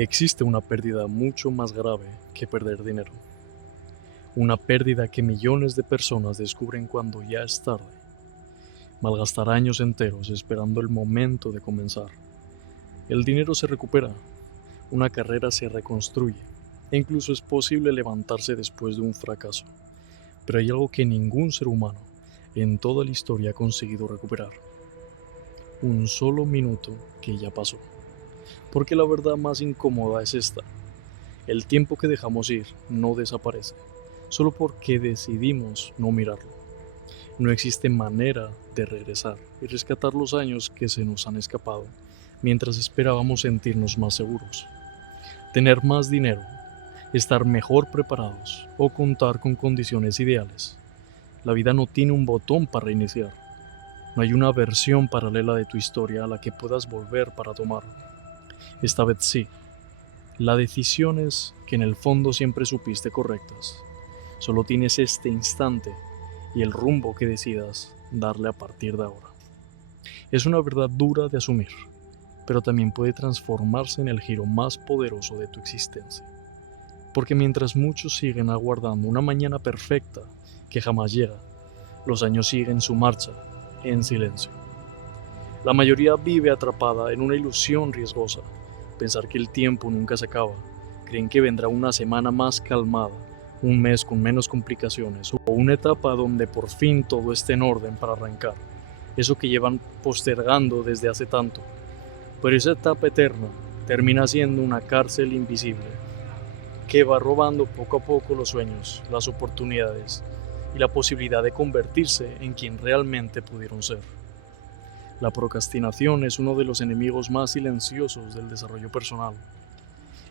Existe una pérdida mucho más grave que perder dinero. Una pérdida que millones de personas descubren cuando ya es tarde. Malgastar años enteros esperando el momento de comenzar. El dinero se recupera, una carrera se reconstruye, e incluso es posible levantarse después de un fracaso. Pero hay algo que ningún ser humano en toda la historia ha conseguido recuperar. Un solo minuto que ya pasó. Porque la verdad más incómoda es esta: el tiempo que dejamos ir no desaparece, solo porque decidimos no mirarlo. No existe manera de regresar y rescatar los años que se nos han escapado mientras esperábamos sentirnos más seguros. Tener más dinero, estar mejor preparados o contar con condiciones ideales. La vida no tiene un botón para reiniciar. No hay una versión paralela de tu historia a la que puedas volver para tomarlo. Esta vez sí. Las decisiones que en el fondo siempre supiste correctas. Solo tienes este instante y el rumbo que decidas darle a partir de ahora. Es una verdad dura de asumir, pero también puede transformarse en el giro más poderoso de tu existencia. Porque mientras muchos siguen aguardando una mañana perfecta que jamás llega, los años siguen su marcha en silencio. La mayoría vive atrapada en una ilusión riesgosa. Pensar que el tiempo nunca se acaba. Creen que vendrá una semana más calmada, un mes con menos complicaciones o una etapa donde por fin todo esté en orden para arrancar. Eso que llevan postergando desde hace tanto. Pero esa etapa eterna termina siendo una cárcel invisible que va robando poco a poco los sueños, las oportunidades y la posibilidad de convertirse en quien realmente pudieron ser. La procrastinación es uno de los enemigos más silenciosos del desarrollo personal,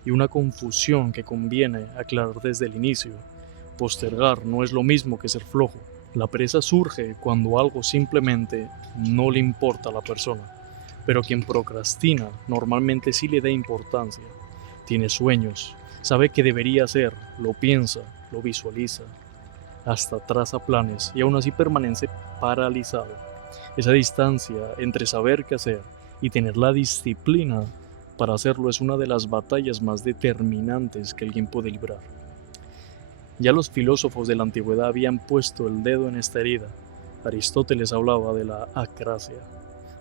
y una confusión que conviene aclarar desde el inicio. Postergar no es lo mismo que ser flojo. La pereza surge cuando algo simplemente no le importa a la persona, pero quien procrastina normalmente sí le da importancia. Tiene sueños, sabe que debería hacer, lo piensa, lo visualiza, hasta traza planes y aún así permanece paralizado. Esa distancia entre saber qué hacer y tener la disciplina para hacerlo es una de las batallas más determinantes que alguien puede librar. Ya los filósofos de la antigüedad habían puesto el dedo en esta herida. Aristóteles hablaba de la acrasia,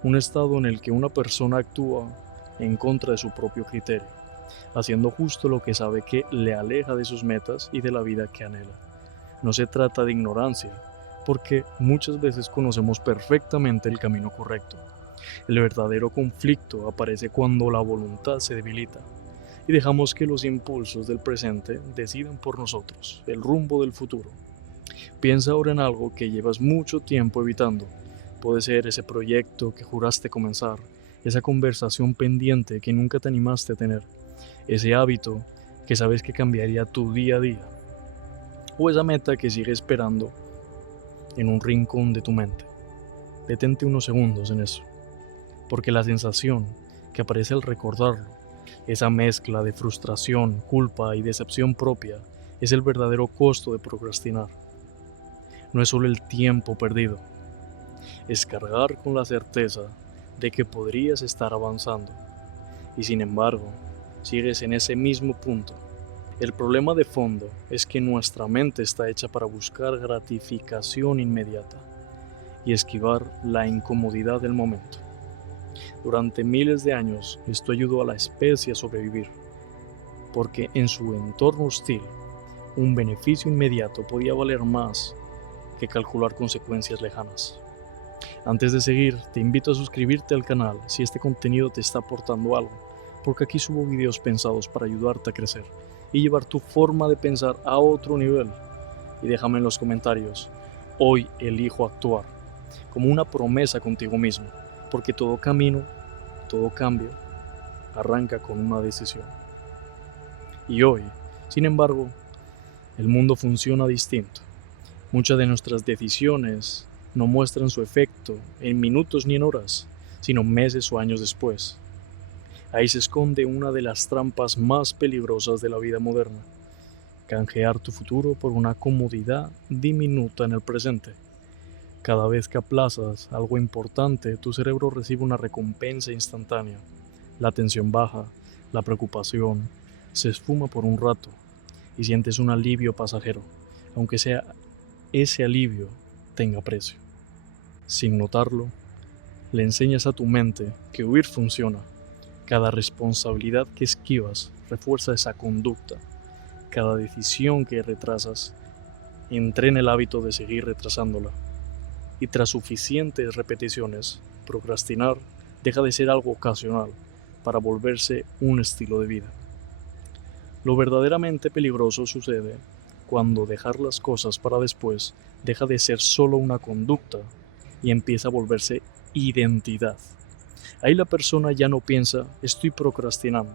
un estado en el que una persona actúa en contra de su propio criterio, haciendo justo lo que sabe que le aleja de sus metas y de la vida que anhela. No se trata de ignorancia, porque muchas veces conocemos perfectamente el camino correcto. El verdadero conflicto aparece cuando la voluntad se debilita y dejamos que los impulsos del presente decidan por nosotros el rumbo del futuro. Piensa ahora en algo que llevas mucho tiempo evitando. Puede ser ese proyecto que juraste comenzar, esa conversación pendiente que nunca te animaste a tener, ese hábito que sabes que cambiaría tu día a día, o esa meta que sigue esperando en un rincón de tu mente. Detente unos segundos en eso, porque la sensación que aparece al recordarlo, esa mezcla de frustración, culpa y decepción propia, es el verdadero costo de procrastinar. No es solo el tiempo perdido, es cargar con la certeza de que podrías estar avanzando, y sin embargo, sigues en ese mismo punto. El problema de fondo es que nuestra mente está hecha para buscar gratificación inmediata y esquivar la incomodidad del momento. Durante miles de años esto ayudó a la especie a sobrevivir, porque en su entorno hostil, un beneficio inmediato podía valer más que calcular consecuencias lejanas. Antes de seguir, te invito a suscribirte al canal si este contenido te está aportando algo, porque aquí subo videos pensados para ayudarte a crecer y llevar tu forma de pensar a otro nivel. Y déjame en los comentarios: hoy elijo actuar, como una promesa contigo mismo, porque todo camino, todo cambio, arranca con una decisión. Y hoy, sin embargo, el mundo funciona distinto. Muchas de nuestras decisiones no muestran su efecto en minutos ni en horas, sino meses o años después. Ahí se esconde una de las trampas más peligrosas de la vida moderna: canjear tu futuro por una comodidad diminuta en el presente. Cada vez que aplazas algo importante, tu cerebro recibe una recompensa instantánea. La tensión baja, La preocupación se esfuma por un rato y sientes un alivio pasajero, aunque sea ese alivio tenga precio. Sin notarlo, le enseñas a tu mente que huir funciona. Cada responsabilidad que esquivas refuerza esa conducta. Cada decisión que retrasas entrena el hábito de seguir retrasándola. Y tras suficientes repeticiones, procrastinar deja de ser algo ocasional para volverse un estilo de vida. Lo verdaderamente peligroso sucede cuando dejar las cosas para después deja de ser solo una conducta y empieza a volverse identidad. Ahí la persona ya no piensa estoy procrastinando,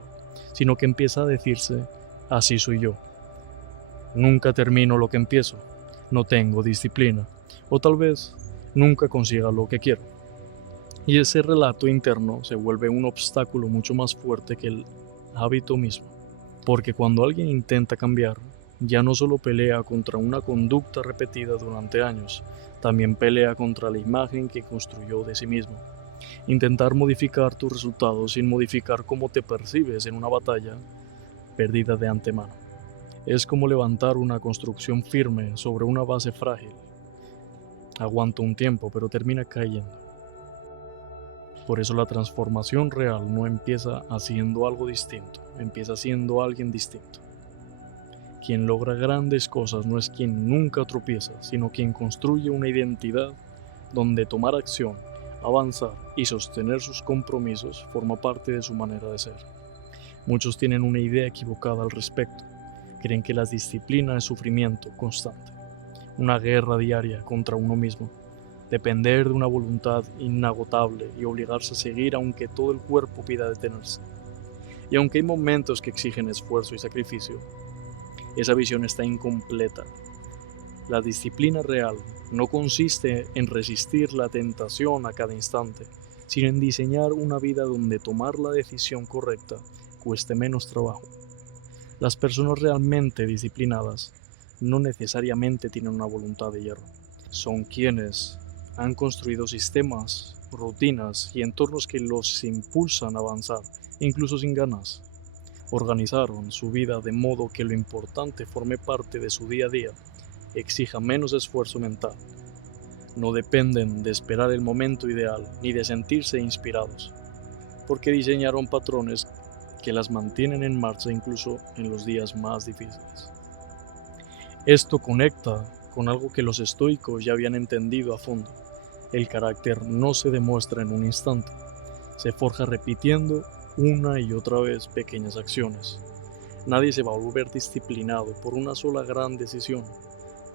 sino que empieza a decirse así soy yo. Nunca termino lo que empiezo, no tengo disciplina, o tal vez nunca consiga lo que quiero. Y ese relato interno se vuelve un obstáculo mucho más fuerte que el hábito mismo, porque cuando alguien intenta cambiar, ya no solo pelea contra una conducta repetida durante años, también pelea contra la imagen que construyó de sí mismo. Intentar modificar tus resultados sin modificar cómo te percibes en una batalla perdida de antemano. Es como levantar una construcción firme sobre una base frágil. Aguanta un tiempo, pero termina cayendo. Por eso la transformación real no empieza haciendo algo distinto, empieza siendo alguien distinto. Quien logra grandes cosas no es quien nunca tropieza, sino quien construye una identidad donde tomar acción, avanzar y sostener sus compromisos forma parte de su manera de ser. Muchos tienen una idea equivocada al respecto. Creen que la disciplina es sufrimiento constante, una guerra diaria contra uno mismo. Depender de una voluntad inagotable y obligarse a seguir aunque todo el cuerpo pida detenerse. Y aunque hay momentos que exigen esfuerzo y sacrificio, esa visión está incompleta. La disciplina real no consiste en resistir la tentación a cada instante, sino en diseñar una vida donde tomar la decisión correcta cueste menos trabajo. Las personas realmente disciplinadas no necesariamente tienen una voluntad de hierro. Son quienes han construido sistemas, rutinas y entornos que los impulsan a avanzar, incluso sin ganas. Organizaron su vida de modo que lo importante forme parte de su día a día, exija menos esfuerzo mental. No dependen de esperar el momento ideal ni de sentirse inspirados, porque diseñaron patrones que las mantienen en marcha incluso en los días más difíciles. Esto conecta con algo que los estoicos ya habían entendido a fondo. El carácter no se demuestra en un instante, se forja repitiendo una y otra vez pequeñas acciones. Nadie se va a volver disciplinado por una sola gran decisión.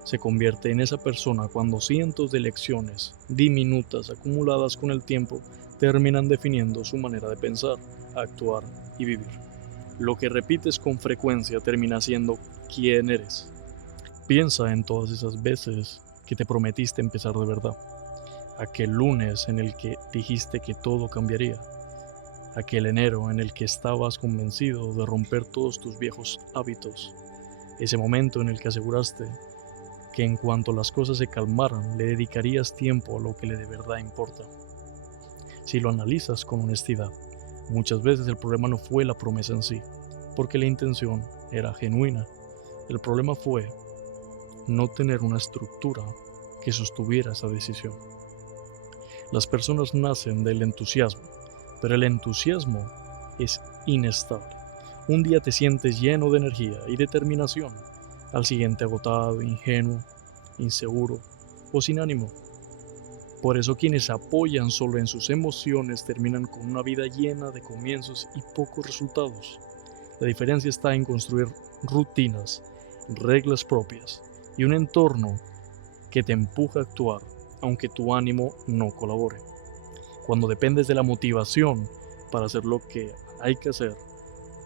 Se convierte en esa persona cuando cientos de lecciones diminutas acumuladas con el tiempo terminan definiendo su manera de pensar, actuar y vivir. Lo que repites con frecuencia termina siendo quién eres. Piensa en todas esas veces que te prometiste empezar de verdad. Aquel lunes en el que dijiste que todo cambiaría. Aquel enero en el que estabas convencido de romper todos tus viejos hábitos. Ese momento en el que aseguraste que en cuanto las cosas se calmaran le dedicarías tiempo a lo que le de verdad importa. Si lo analizas con honestidad, muchas veces el problema no fue la promesa en sí, porque la intención era genuina. El problema fue no tener una estructura que sostuviera esa decisión. Las personas nacen del entusiasmo, pero el entusiasmo es inestable. Un día te sientes lleno de energía y determinación, al siguiente agotado, ingenuo, inseguro o sin ánimo. Por eso quienes apoyan solo en sus emociones terminan con una vida llena de comienzos y pocos resultados. La diferencia está en construir rutinas, reglas propias y un entorno que te empuja a actuar aunque tu ánimo no colabore. Cuando dependes de la motivación para hacer lo que hay que hacer,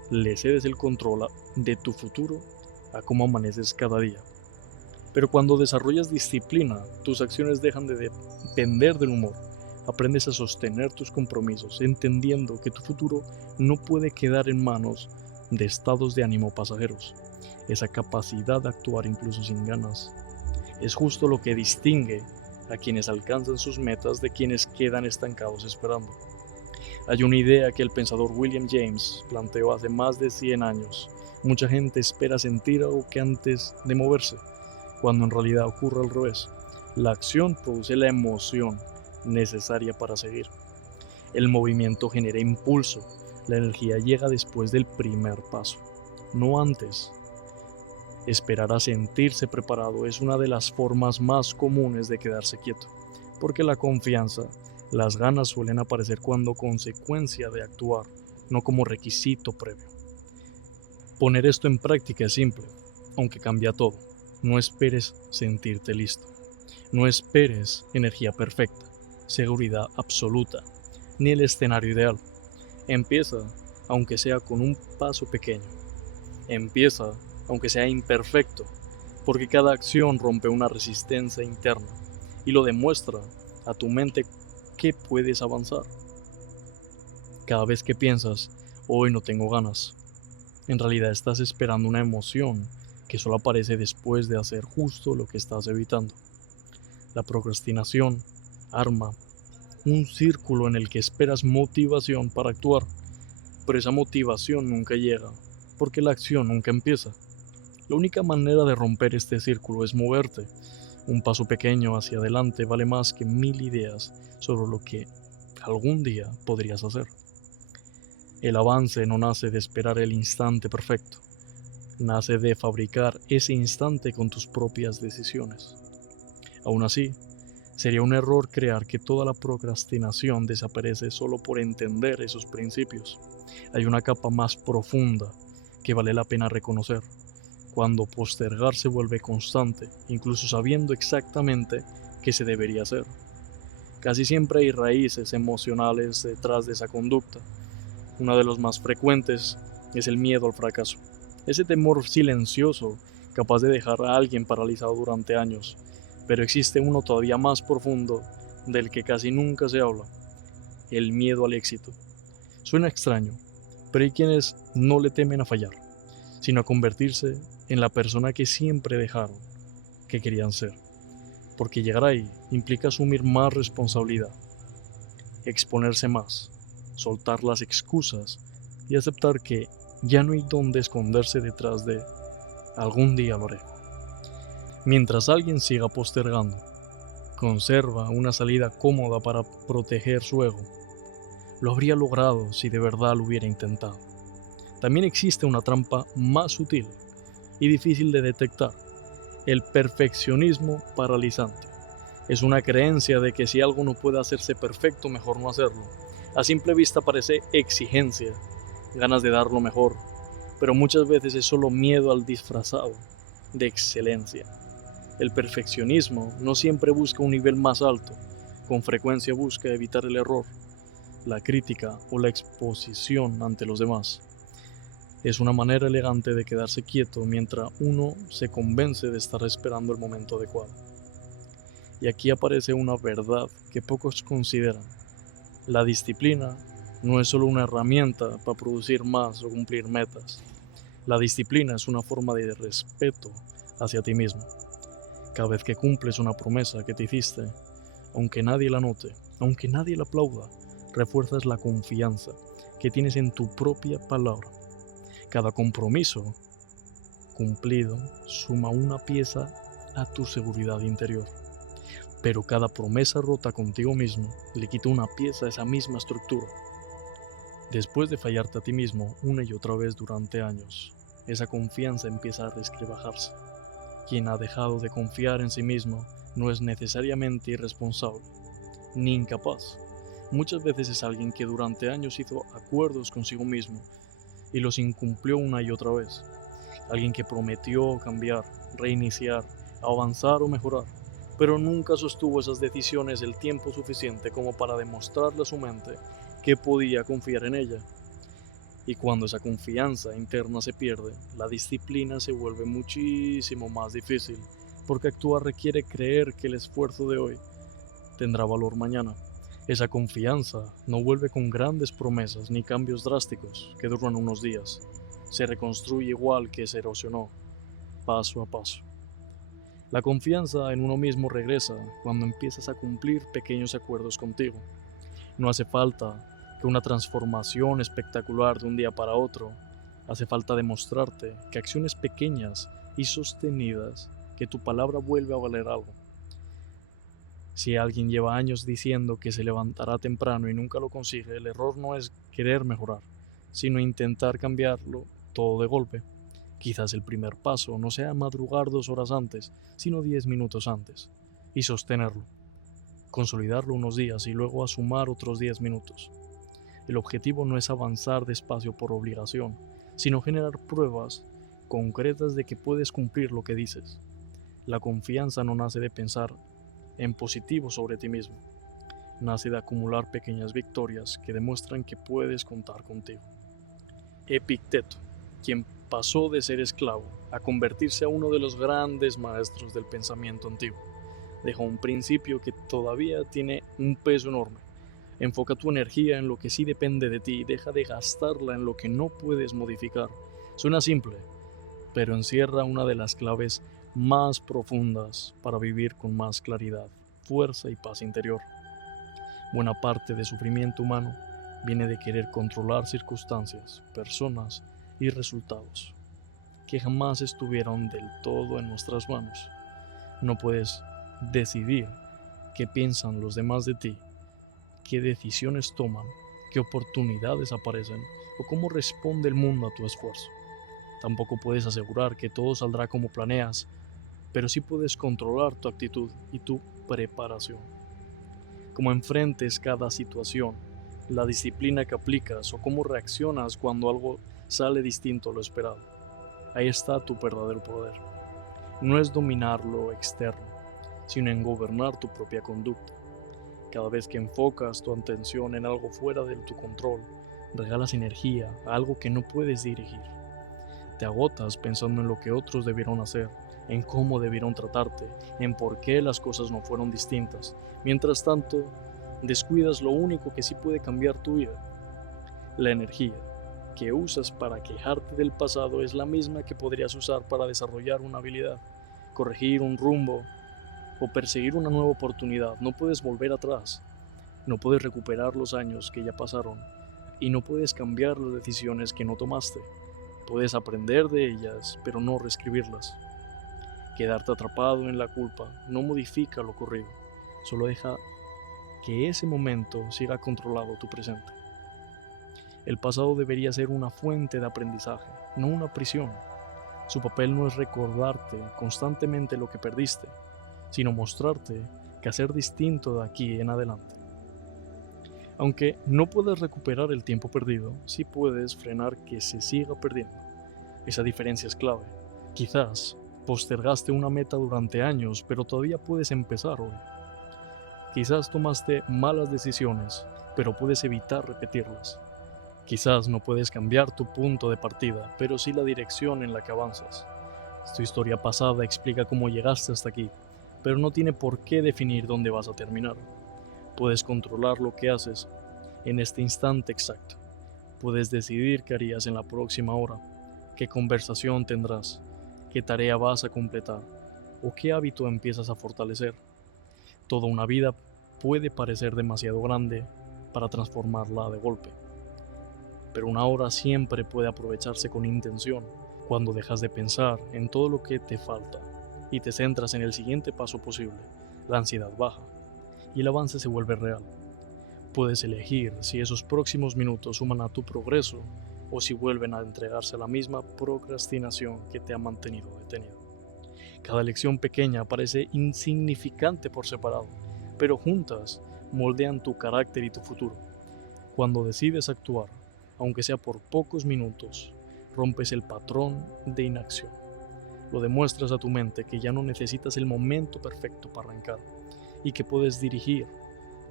le cedes el control de tu futuro a cómo amaneces cada día. Pero cuando desarrollas disciplina, tus acciones dejan de depender del humor. Aprendes a sostener tus compromisos, entendiendo que tu futuro no puede quedar en manos de estados de ánimo pasajeros. Esa capacidad de actuar incluso sin ganas es justo lo que distingue a quienes alcanzan sus metas de quienes quedan estancados esperando. Hay una idea que el pensador William James planteó hace más de 100 años. Mucha gente espera sentir algo que antes de moverse, cuando en realidad ocurre al revés. La acción produce la emoción necesaria para seguir. El movimiento genera impulso. La energía llega después del primer paso, no antes. Esperar a sentirse preparado es una de las formas más comunes de quedarse quieto, porque la confianza, las ganas suelen aparecer cuando consecuencia de actuar, no como requisito previo. Poner esto en práctica es simple, aunque cambia todo. No esperes sentirte listo. No esperes energía perfecta, seguridad absoluta, ni el escenario ideal. Empieza, aunque sea con un paso pequeño. Empieza, aunque sea imperfecto, porque cada acción rompe una resistencia interna y lo demuestra a tu mente que puedes avanzar. Cada vez que piensas, hoy no tengo ganas, en realidad estás esperando una emoción que solo aparece después de hacer justo lo que estás evitando. La procrastinación arma un círculo en el que esperas motivación para actuar, pero esa motivación nunca llega, porque la acción nunca empieza. La única manera de romper este círculo es moverte. Un paso pequeño hacia adelante vale más que 1000 ideas sobre lo que algún día podrías hacer. El avance no nace de esperar el instante perfecto, nace de fabricar ese instante con tus propias decisiones. Aún así, sería un error creer que toda la procrastinación desaparece solo por entender esos principios. Hay una capa más profunda que vale la pena reconocer. Cuando postergar se vuelve constante, incluso sabiendo exactamente qué se debería hacer. Casi siempre hay raíces emocionales detrás de esa conducta. Una de los más frecuentes es el miedo al fracaso. Ese temor silencioso capaz de dejar a alguien paralizado durante años. Pero existe uno todavía más profundo del que casi nunca se habla: el miedo al éxito. Suena extraño, pero hay quienes no le temen a fallar, sino a convertirse en la persona que siempre dejaron que querían ser. Porque llegar ahí implica asumir más responsabilidad, exponerse más, soltar las excusas y aceptar que ya no hay dónde esconderse detrás de algún día lo haré. Mientras alguien siga postergando, conserva una salida cómoda para proteger su ego. Lo habría logrado si de verdad lo hubiera intentado. También existe una trampa más sutil y difícil de detectar: el perfeccionismo paralizante. Es una creencia de que si algo no puede hacerse perfecto, mejor no hacerlo. A simple vista parece exigencia, ganas de dar lo mejor, pero muchas veces es solo miedo al disfrazado de excelencia. El perfeccionismo no siempre busca un nivel más alto, con frecuencia busca evitar el error, la crítica o la exposición ante los demás. Es una manera elegante de quedarse quieto mientras uno se convence de estar esperando el momento adecuado. Y aquí aparece una verdad que pocos consideran: la disciplina no es solo una herramienta para producir más o cumplir metas. La disciplina es una forma de respeto hacia ti mismo. Cada vez que cumples una promesa que te hiciste, aunque nadie la note, aunque nadie la aplauda, refuerzas la confianza que tienes en tu propia palabra. Cada compromiso cumplido suma una pieza a tu seguridad interior, pero cada promesa rota contigo mismo le quita una pieza a esa misma estructura. Después de fallarte a ti mismo una y otra vez durante años, esa confianza empieza a resquebrajarse. Quien ha dejado de confiar en sí mismo no es necesariamente irresponsable, ni incapaz. Muchas veces es alguien que durante años hizo acuerdos consigo mismo y los incumplió una y otra vez. Alguien que prometió cambiar, reiniciar, avanzar o mejorar, pero nunca sostuvo esas decisiones el tiempo suficiente como para demostrarle a su mente que podía confiar en ella. Y cuando esa confianza interna se pierde, la disciplina se vuelve muchísimo más difícil, porque actuar requiere creer que el esfuerzo de hoy tendrá valor mañana. Esa confianza no vuelve con grandes promesas ni cambios drásticos que duran unos días. Se reconstruye igual que se erosionó, paso a paso. La confianza en uno mismo regresa cuando empiezas a cumplir pequeños acuerdos contigo. No hace falta que una transformación espectacular de un día para otro. Hace falta demostrarte que acciones pequeñas y sostenidas, que tu palabra vuelve a valer algo. Si alguien lleva años diciendo que se levantará temprano y nunca lo consigue, el error no es querer mejorar, sino intentar cambiarlo todo de golpe. Quizás el primer paso no sea madrugar 2 horas antes, sino 10 minutos antes, y sostenerlo, consolidarlo unos días y luego a sumar otros 10 minutos. El objetivo no es avanzar despacio por obligación, sino generar pruebas concretas de que puedes cumplir lo que dices. La confianza no nace de pensar en positivo sobre ti mismo, nace de acumular pequeñas victorias que demuestran que puedes contar contigo. Epicteto, quien pasó de ser esclavo a convertirse a uno de los grandes maestros del pensamiento antiguo, dejó un principio que todavía tiene un peso enorme. Enfoca tu energía en lo que sí depende de ti y deja de gastarla en lo que no puedes modificar. Suena simple, pero encierra una de las claves más profundas para vivir con más claridad, fuerza y paz interior. Buena parte del sufrimiento humano viene de querer controlar circunstancias, personas y resultados que jamás estuvieron del todo en nuestras manos. No puedes decidir qué piensan los demás de ti, qué decisiones toman, qué oportunidades aparecen o cómo responde el mundo a tu esfuerzo. Tampoco puedes asegurar que todo saldrá como planeas, pero sí puedes controlar tu actitud y tu preparación. Cómo enfrentes cada situación, la disciplina que aplicas o cómo reaccionas cuando algo sale distinto a lo esperado. Ahí está tu verdadero poder. No es dominar lo externo, sino en gobernar tu propia conducta. Cada vez que enfocas tu atención en algo fuera de tu control, regalas energía a algo que no puedes dirigir. Te agotas pensando en lo que otros debieron hacer, en cómo debieron tratarte, en por qué las cosas no fueron distintas. Mientras tanto, descuidas lo único que sí puede cambiar tu vida. La energía que usas para quejarte del pasado es la misma que podrías usar para desarrollar una habilidad, corregir un rumbo o perseguir una nueva oportunidad. No puedes volver atrás, no puedes recuperar los años que ya pasaron y no puedes cambiar las decisiones que no tomaste. Puedes aprender de ellas, pero no reescribirlas. Quedarte atrapado en la culpa no modifica lo ocurrido, solo deja que ese momento siga controlando tu presente. El pasado debería ser una fuente de aprendizaje, no una prisión. Su papel no es recordarte constantemente lo que perdiste, sino mostrarte que hacer distinto de aquí en adelante. Aunque no puedes recuperar el tiempo perdido, sí puedes frenar que se siga perdiendo. Esa diferencia es clave. Quizás postergaste una meta durante años, pero todavía puedes empezar hoy. Quizás tomaste malas decisiones, pero puedes evitar repetirlas. Quizás no puedes cambiar tu punto de partida, pero sí la dirección en la que avanzas. Tu historia pasada explica cómo llegaste hasta aquí, pero no tiene por qué definir dónde vas a terminar. Puedes controlar lo que haces en este instante exacto. Puedes decidir qué harías en la próxima hora, qué conversación tendrás, qué tarea vas a completar o qué hábito empiezas a fortalecer. Toda una vida puede parecer demasiado grande para transformarla de golpe, pero una hora siempre puede aprovecharse con intención. Cuando dejas de pensar en todo lo que te falta y te centras en el siguiente paso posible, la ansiedad baja y el avance se vuelve real. Puedes elegir si esos próximos minutos suman a tu progreso o si vuelven a entregarse a la misma procrastinación que te ha mantenido detenido. Cada elección pequeña parece insignificante por separado, pero juntas moldean tu carácter y tu futuro. Cuando decides actuar, aunque sea por pocos minutos, rompes el patrón de inacción. Lo demuestras a tu mente que ya no necesitas el momento perfecto para arrancar y que puedes dirigir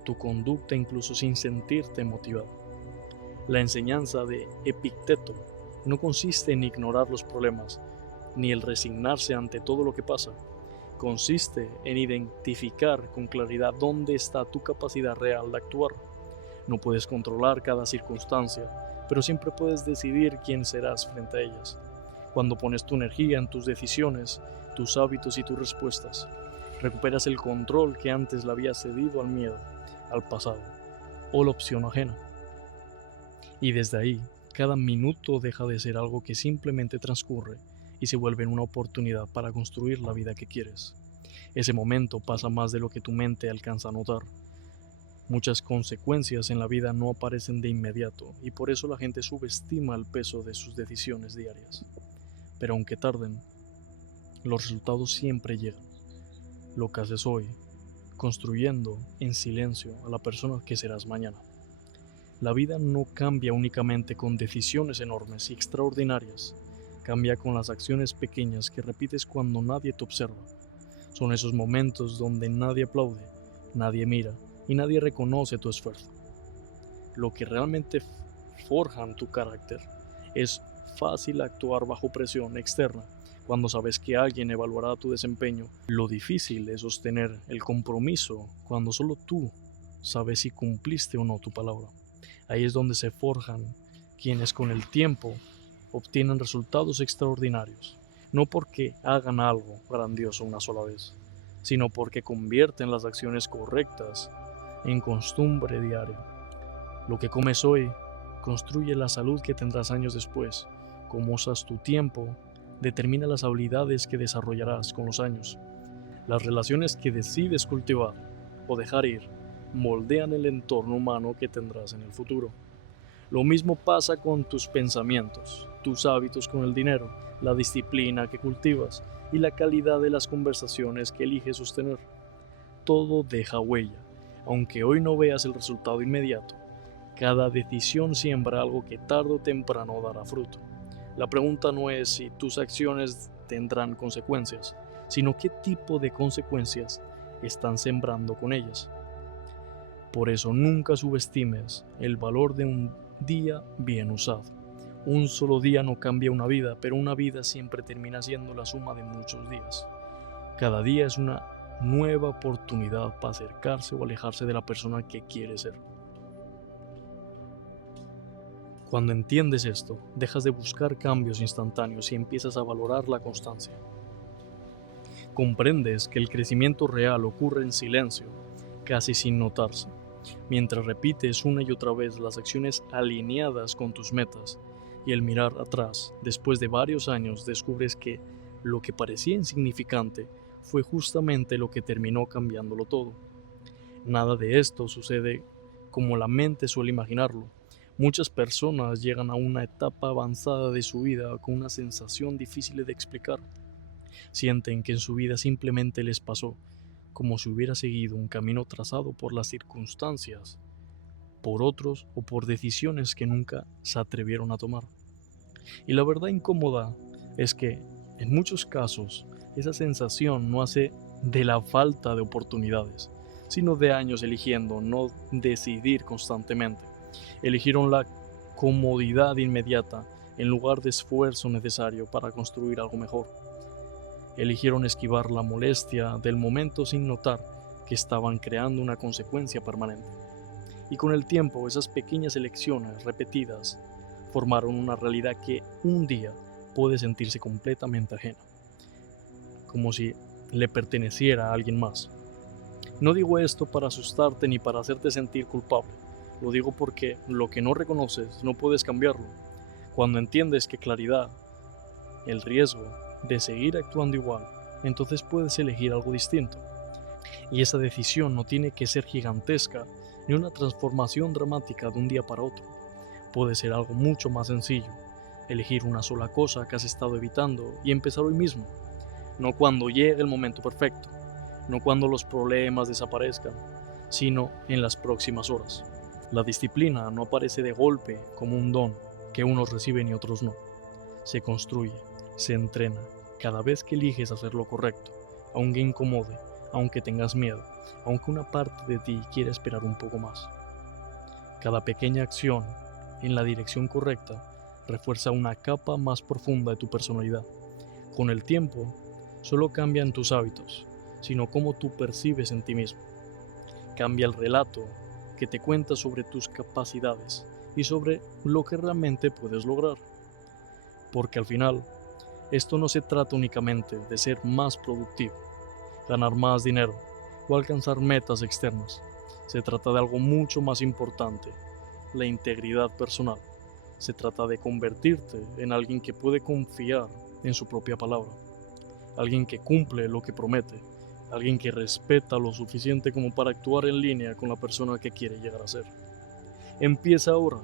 tu conducta incluso sin sentirte motivado. La enseñanza de Epicteto no consiste en ignorar los problemas ni el resignarse ante todo lo que pasa. Consiste en identificar con claridad dónde está tu capacidad real de actuar. No puedes controlar cada circunstancia, pero siempre puedes decidir quién serás frente a ellas. Cuando pones tu energía en tus decisiones, tus hábitos y tus respuestas, recuperas el control que antes le había cedido al miedo, al pasado o la opción ajena. Y desde ahí, cada minuto deja de ser algo que simplemente transcurre y se vuelve una oportunidad para construir la vida que quieres. Ese momento pasa más de lo que tu mente alcanza a notar. Muchas consecuencias en la vida no aparecen de inmediato y por eso la gente subestima el peso de sus decisiones diarias. Pero aunque tarden, los resultados siempre llegan. Lo que haces hoy, construyendo en silencio a la persona que serás mañana. La vida no cambia únicamente con decisiones enormes y extraordinarias, cambia con las acciones pequeñas que repites cuando nadie te observa. Son esos momentos donde nadie aplaude, nadie mira y nadie reconoce tu esfuerzo. Lo que realmente forjan tu carácter es fácil actuar bajo presión externa cuando sabes que alguien evaluará tu desempeño. Lo difícil es sostener el compromiso cuando solo tú sabes si cumpliste o no tu palabra. Ahí es donde se forjan quienes con el tiempo obtienen resultados extraordinarios, no porque hagan algo grandioso una sola vez, sino porque convierten las acciones correctas en costumbre diaria. Lo que comes hoy construye la salud que tendrás años después. Cómo usas tu tiempo determina las habilidades que desarrollarás con los años. Las relaciones que decides cultivar o dejar ir moldean el entorno humano que tendrás en el futuro. Lo mismo pasa con tus pensamientos, tus hábitos con el dinero, la disciplina que cultivas y la calidad de las conversaciones que eliges sostener. Todo deja huella. Aunque hoy no veas el resultado inmediato, cada decisión siembra algo que tarde o temprano dará fruto. La pregunta no es si tus acciones tendrán consecuencias, sino qué tipo de consecuencias están sembrando con ellas. Por eso nunca subestimes el valor de un día bien usado. Un solo día no cambia una vida, pero una vida siempre termina siendo la suma de muchos días. Cada día es una nueva oportunidad para acercarse o alejarse de la persona que quiere ser. Cuando entiendes esto, dejas de buscar cambios instantáneos y empiezas a valorar la constancia. Comprendes que el crecimiento real ocurre en silencio, casi sin notarse, mientras repites una y otra vez las acciones alineadas con tus metas, y al mirar atrás, después de varios años, descubres que lo que parecía insignificante fue justamente lo que terminó cambiándolo todo. Nada de esto sucede como la mente suele imaginarlo. Muchas personas llegan a una etapa avanzada de su vida con una sensación difícil de explicar. Sienten que en su vida simplemente les pasó, como si hubiera seguido un camino trazado por las circunstancias, por otros o por decisiones que nunca se atrevieron a tomar. Y la verdad incómoda es que, en muchos casos, esa sensación no hace de la falta de oportunidades, sino de años eligiendo no decidir constantemente. Eligieron la comodidad inmediata en lugar de esfuerzo necesario para construir algo mejor. Eligieron esquivar la molestia del momento sin notar que estaban creando una consecuencia permanente. Y con el tiempo, esas pequeñas elecciones repetidas formaron una realidad que un día puede sentirse completamente ajena, como si le perteneciera a alguien más. No digo esto para asustarte ni para hacerte sentir culpable. Lo digo porque lo que no reconoces no puedes cambiarlo. Cuando entiendes que claridad, el riesgo de seguir actuando igual, entonces puedes elegir algo distinto. Y esa decisión no tiene que ser gigantesca ni una transformación dramática de un día para otro. Puede ser algo mucho más sencillo. Elegir una sola cosa que has estado evitando y empezar hoy mismo. No cuando llegue el momento perfecto, no cuando los problemas desaparezcan, sino en las próximas horas. La disciplina no aparece de golpe como un don que unos reciben y otros no. Se construye, se entrena, cada vez que eliges hacer lo correcto, aunque incomode, aunque tengas miedo, aunque una parte de ti quiera esperar un poco más. Cada pequeña acción en la dirección correcta refuerza una capa más profunda de tu personalidad. Con el tiempo, solo cambian tus hábitos, sino cómo tú percibes en ti mismo. Cambia el relato que te cuenta sobre tus capacidades y sobre lo que realmente puedes lograr. Porque al final, esto no se trata únicamente de ser más productivo, ganar más dinero o alcanzar metas externas. Se trata de algo mucho más importante, la integridad personal. Se trata de convertirte en alguien que puede confiar en su propia palabra, alguien que cumple lo que promete, alguien que respeta lo suficiente como para actuar en línea con la persona que quiere llegar a ser. Empieza ahora,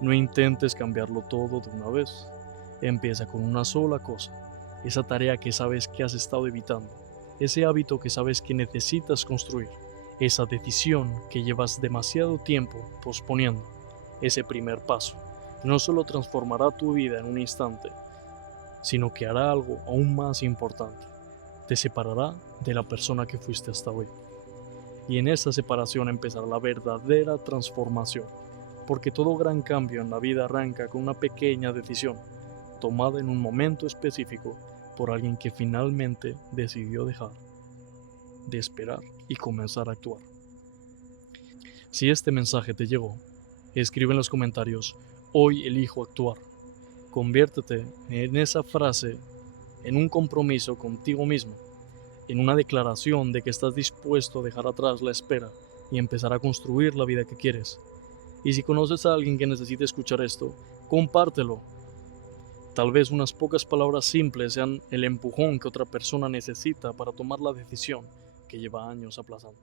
no intentes cambiarlo todo de una vez. Empieza con una sola cosa, esa tarea que sabes que has estado evitando, ese hábito que sabes que necesitas construir, esa decisión que llevas demasiado tiempo posponiendo. Ese primer paso no solo transformará tu vida en un instante, sino que hará algo aún más importante. Te separará de la persona que fuiste hasta hoy. Y en esa separación empezará la verdadera transformación, porque todo gran cambio en la vida arranca con una pequeña decisión, tomada en un momento específico por alguien que finalmente decidió dejar de esperar y comenzar a actuar. Si este mensaje te llegó, escribe en los comentarios: hoy elijo actuar. Conviértete en esa frase en un compromiso contigo mismo, en una declaración de que estás dispuesto a dejar atrás la espera y empezar a construir la vida que quieres. Y si conoces a alguien que necesite escuchar esto, compártelo. Tal vez unas pocas palabras simples sean el empujón que otra persona necesita para tomar la decisión que lleva años aplazando.